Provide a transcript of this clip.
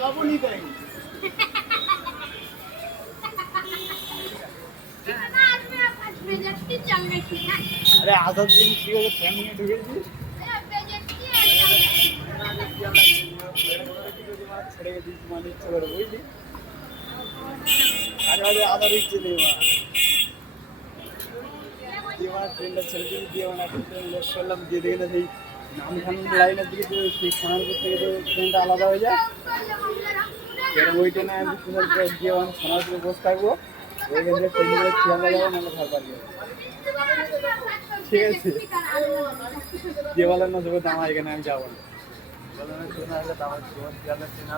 লবণই দেয় अरे आधा दिन की वजह फैन में ढुकेगी छड़े दी माने छोड़ बुझली अरे अरे आधा रिच नहीं हुआ दीवार ट्रेन चल दी दीवाना ट्रेन लोग कलम दे देना सही नाम खान लाइन दिखे तो खान করতে গেলে ট্রেনটা আলাদা হয়ে যায় এর ওইটা না আমি তোমার দীवान সমাজ में বসে থাকবো ওইখানে ট্রেনগুলো খেয়াল লাগাবো না ঘর পারবে ঠিক আছে দেওয়ালের না যাবো দাম এখানে আমি যাবো না বললাম শোনা হলে দাম জীবন জানা চেনা